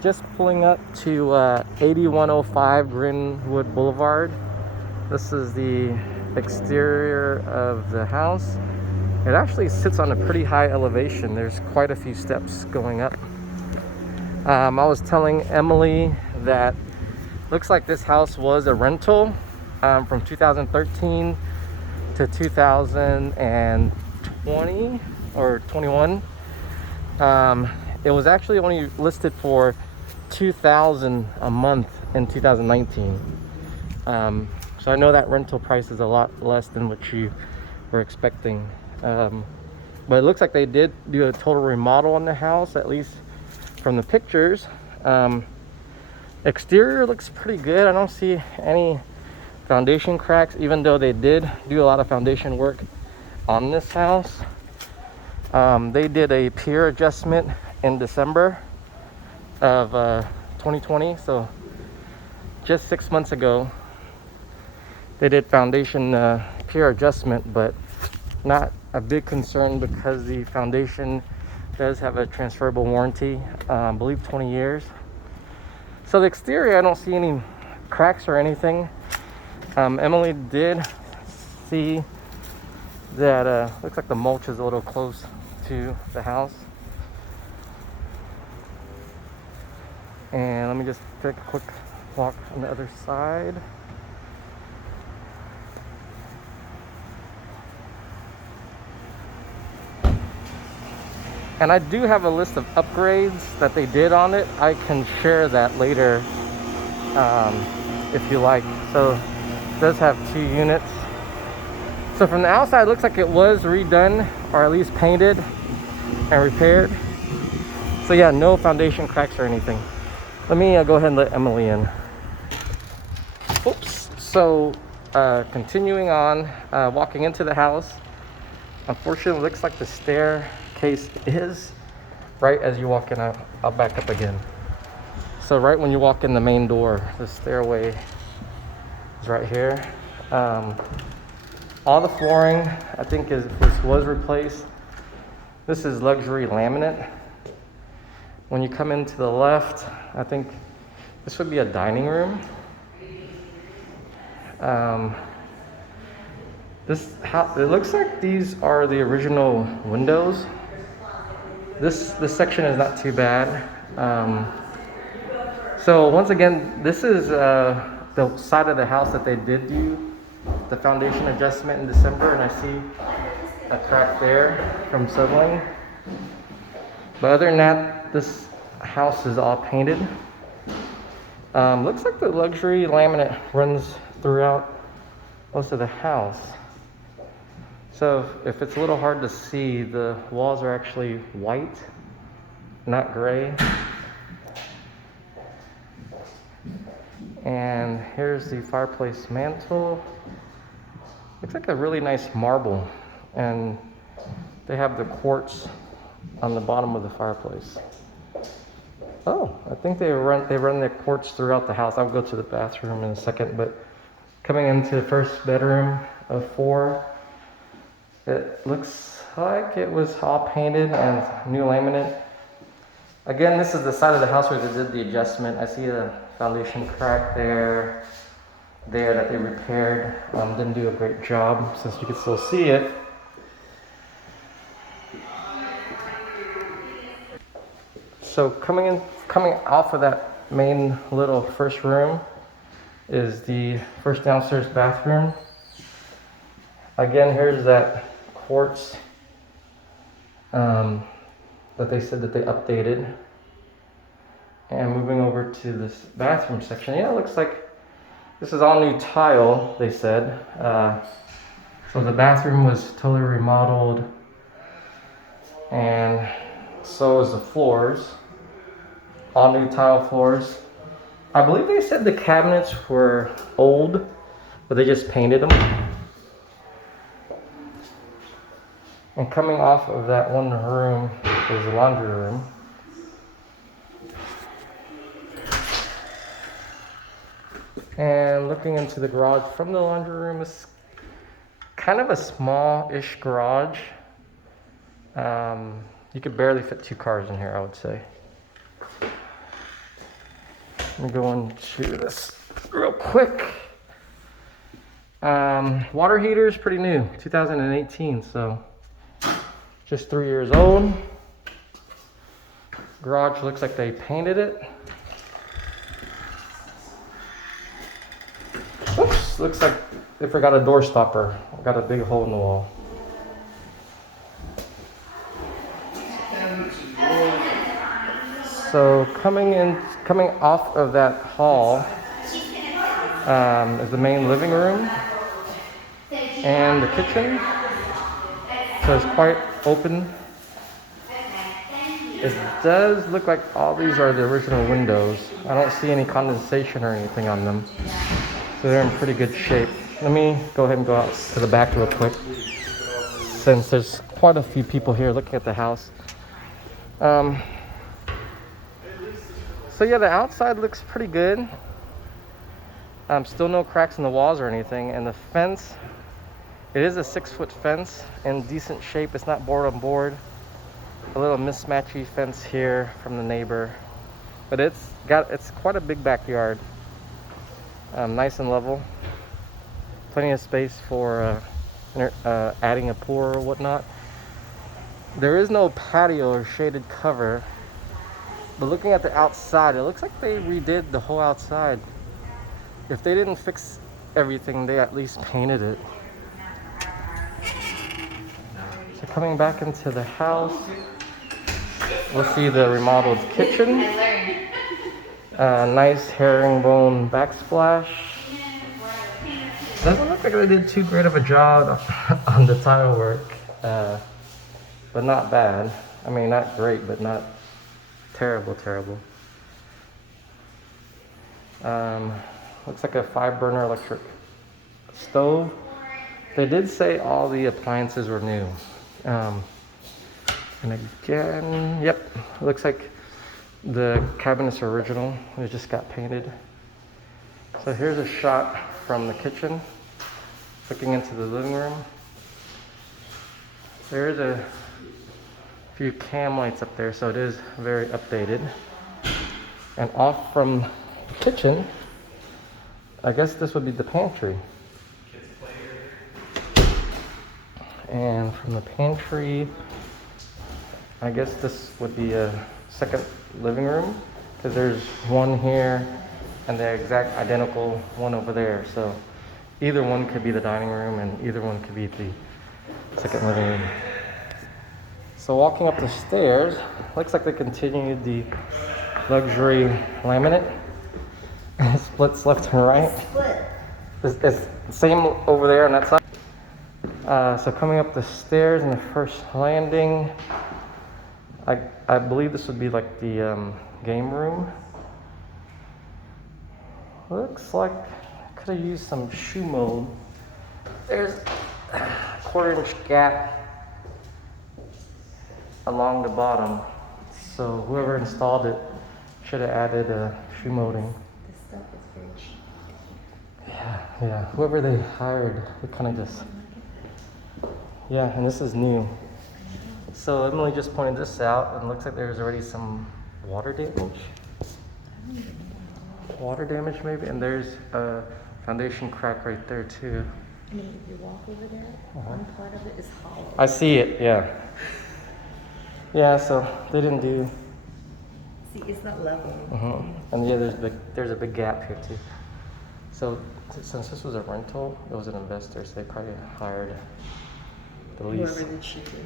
just pulling up to 8105 Greenwood Boulevard. This is the exterior of the house. It actually sits on a pretty high elevation. There's quite a few steps going up. I was telling Emily that looks like this house was a rental from 2013 to 2020 or 21. It was actually only listed for $2,000 a month in 2019. So I know that rental price is a lot less than what you were expecting. But it looks like they did do a total remodel on the house, at least from the pictures. Exterior looks pretty good. I don't see any foundation cracks, even though they did do a lot of foundation work on this house. They did a pier adjustment in December of 2020, so just 6 months ago they did foundation pier adjustment, but not a big concern because the foundation does have a transferable warranty, I believe 20 years. So the exterior, I don't see any cracks or anything. Emily did see that looks like the mulch is a little close to the house. And let me just take a quick walk on the other side. And I do have a list of upgrades that they did on it. I can share that later if you like. So it does have 2 units. So from the outside, it looks like it was redone, or at least painted and repaired. So yeah, no foundation cracks or anything. Let me go ahead and let Emily in. Oops. So continuing on, walking into the house. Unfortunately, it looks like the staircase is right as you walk in. I'll back up again. So right when you walk in the main door, the stairway is right here. All the flooring, I think, was replaced. This is luxury laminate. When you come into the left, I think this would be a dining room. It looks like these are the original windows. This section is not too bad. So once again, this is the side of the house that they did do the foundation adjustment in December, and I see a crack there from settling. But other than that, this house is all painted. Looks like the luxury laminate runs throughout most of the house. So if it's a little hard to see, the walls are actually white, not gray. And here's the fireplace mantle. Looks like a really nice marble, and they have the quartz on the bottom of the fireplace. Oh, I think they run their quartz throughout the house. I'll go to the bathroom in a second, but coming into the first bedroom of 4, it looks like it was all painted and new laminate. Again, this is the side of the house where they did the adjustment. I see the foundation crack there that they repaired. Didn't do a great job since you can still see it. So coming off of that main little first room is the first downstairs bathroom. Again, here's that quartz that they said that they updated. And moving over to this bathroom section, yeah, it looks like this is all new tile, they said. So the bathroom was totally remodeled, and so is the floors. All new tile floors. I believe they said the cabinets were old, but they just painted them. And coming off of that one room is the laundry room. And looking into the garage from the laundry room, is kind of a small-ish garage. You could barely fit 2 cars in here, I would say. Let me go into this real quick. Water heater is pretty new, 2018, so just 3 years old. Garage looks like they painted it. Oops, looks like they forgot a door stopper. Got a big hole in the wall. So coming off of that hall is the main living room and the kitchen. So it's quite open. It does look like all these are the original windows. I don't see any condensation or anything on them. So they're in pretty good shape. Let me go ahead and go out to the back real quick, since there's quite a few people here looking at the house. So yeah, the outside looks pretty good. Still no cracks in the walls or anything. And the fence, it is a 6-foot fence in decent shape. It's not board on board. A little mismatchy fence here from the neighbor, but it's quite a big backyard. Nice and level. Plenty of space for adding a pool or whatnot. There is no patio or shaded cover, but looking at the outside, it looks like they redid the whole outside. If they didn't fix everything, they at least painted it. So coming back into the house, we'll see the remodeled kitchen. Nice herringbone backsplash. Doesn't look like they did too great of a job on the tile work, but not bad. I mean, not great, but not terrible. Looks like a 5-burner electric stove. They did say all the appliances were new. And again, yep, looks like the cabinets are original. They just got painted. So here's a shot from the kitchen, looking into the living room. There's a few cam lights up there, so it is very updated. And off from the kitchen, I guess this would be the pantry. And from the pantry, I guess this would be a second living room, because there's one here and the exact identical one over there. So either one could be the dining room and either one could be the second living room. So walking up the stairs, looks like they continued the luxury laminate. It splits left and right. It's the same over there on that side. So coming up the stairs in the first landing, I believe this would be like the game room. Looks like I could have used some shoe mold. There's a 1/4-inch gap along the bottom. So whoever installed it should have added shoe molding. This stuff is very cheap. Yeah. Whoever they hired, they kind of just. Yeah, and this is new. So Emily just pointed this out, and it looks like there's already some water damage. Water damage maybe, and there's a foundation crack right there too. I mean, if you walk over there, one part of it is hollow. I see it, yeah. Yeah, so they didn't do. See, it's not level. And yeah, there's a big gap here too. So since this was a rental, it was an investor, so they probably hired the lease. Whoever the cheaper.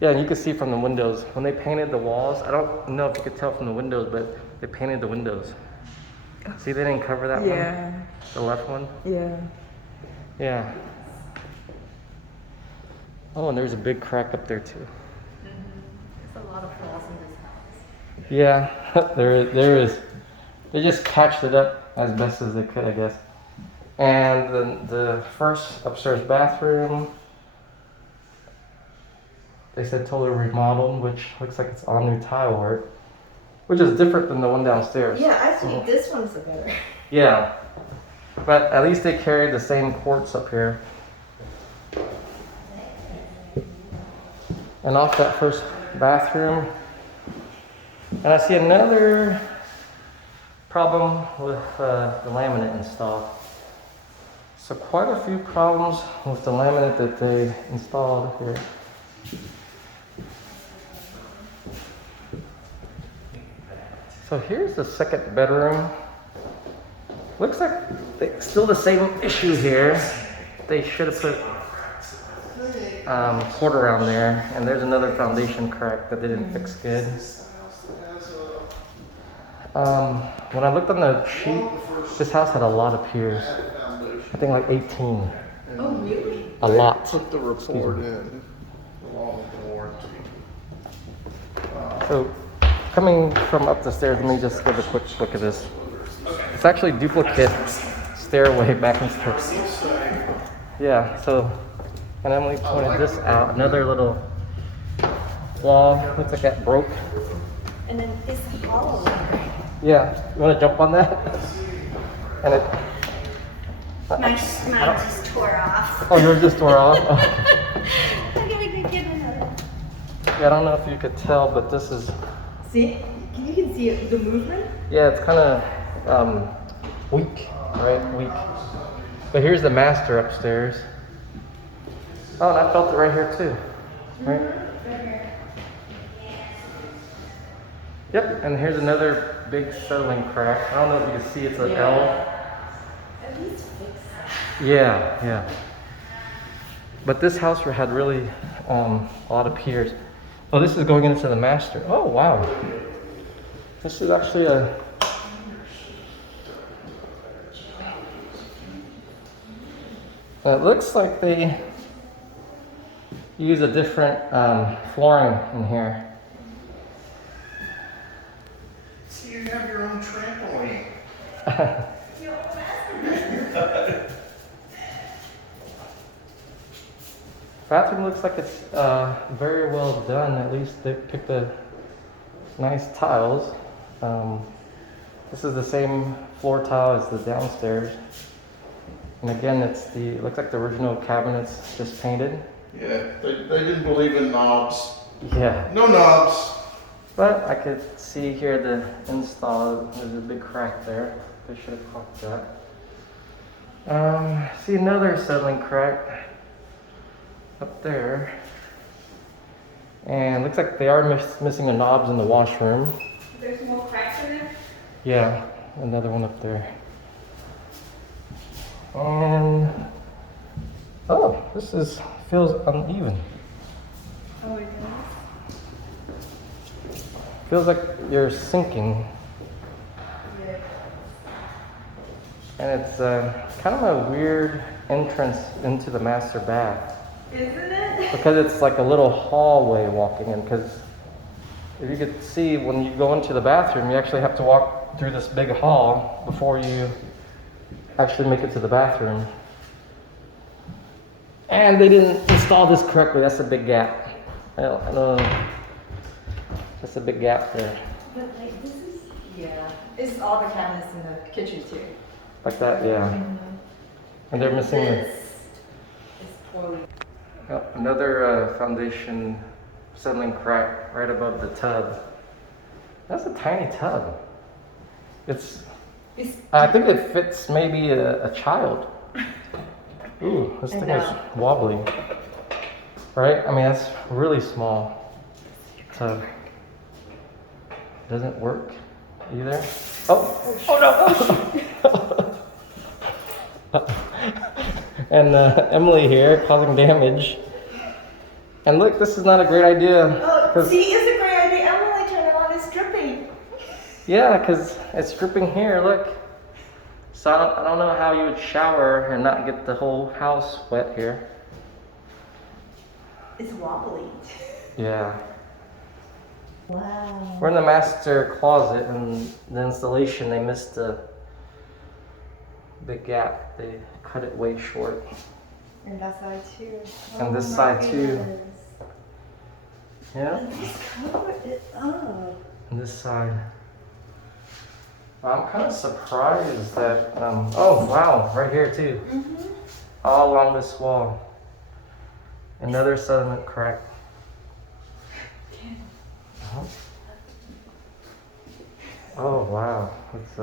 Yeah, and you can see from the windows, when they painted the walls, I don't know if you could tell from the windows, but they painted the windows. See, they didn't cover that one? The left one? Yeah. Oh, and there's a big crack up there too. There's a lot of flaws in this house. Yeah, there is. They just patched it up as best as they could, I guess. And then the first upstairs bathroom, they said totally remodeled, which looks like it's all new tile work, which is different than the one downstairs. Yeah, actually, this one's better. Yeah, but at least they carried the same quartz up here. And off that first bathroom, and I see another problem with the laminate installed. So quite a few problems with the laminate that they installed here. So here's the second bedroom. Looks like still the same issue here. They should have put cord around there, and there's another foundation crack that they didn't fix good. When I looked on the sheet, this house had a lot of piers. I think like 18. Oh, really? A lot. Put the report in along with the warranty. So, coming from up the stairs, let me just give a quick look at this. It's actually duplicate stairway back and forth. Yeah, so, and Emily pointed this out. Another little wall, looks like that broke. And then it's hollow. Yeah, you want to jump on that? And it. Mine just tore off. Oh, yours just tore off? Oh. I'm gonna go get another. Yeah, I don't know if you could tell, but this is. See? You can see it, the movement? Yeah, it's kind of weak, right? Weak. But here's the master upstairs. Oh, and I felt it right here too, right? Right here. Yep, and here's another big settling crack. I don't know if you can see, it's an L. At least fix it. Yeah. But this house had really a lot of piers. Oh, this is going into the master. Oh, wow. This is actually a... It looks like they use a different flooring in here. So you have your own trampoline. Bathroom looks like it's very well done. At least they picked the nice tiles. This is the same floor tile as the downstairs. And again, it looks like the original cabinets just painted. Yeah, they didn't believe in knobs. Yeah. No knobs. But I could see here the install, there's a big crack there. They should have caught that. See another settling crack up there. And looks like they are missing the knobs in the washroom. There's more cracks in there? Yeah, another one up there. And, oh, this feels uneven. Oh, it does? Feels like you're sinking. Yeah. And it's kind of a weird entrance into the master bath. Isn't it? Because it's like a little hallway walking in. Because if you could see, when you go into the bathroom, you actually have to walk through this big hall before you actually make it to the bathroom. And they didn't install this correctly. That's a big gap. I don't know. That's a big gap there. But like this is, yeah. It's all the cabinets in the kitchen too. Like that, yeah. And they're missing the... This is poorly. Yep, another foundation settling crack right above the tub. That's a tiny tub. I think it fits maybe a child. Ooh, this thing is wobbly. Right? I mean, that's really small tub. Doesn't work either. Oh no! And Emily here causing damage. And look, this is not a great idea. Oh, see, it's a great idea. Emily turned on, it's dripping. Yeah, because it's dripping here, look. So I don't know how you would shower and not get the whole house wet here. It's wobbly. Yeah. Wow. We're in the master closet, and the installation, they missed the big gap. They cut it way short. And that side too. And this side too. Yeah. And just cover it up. And this side. I'm kind of surprised that, oh wow, right here too. All along this wall. Another sediment crack. Oh wow, that's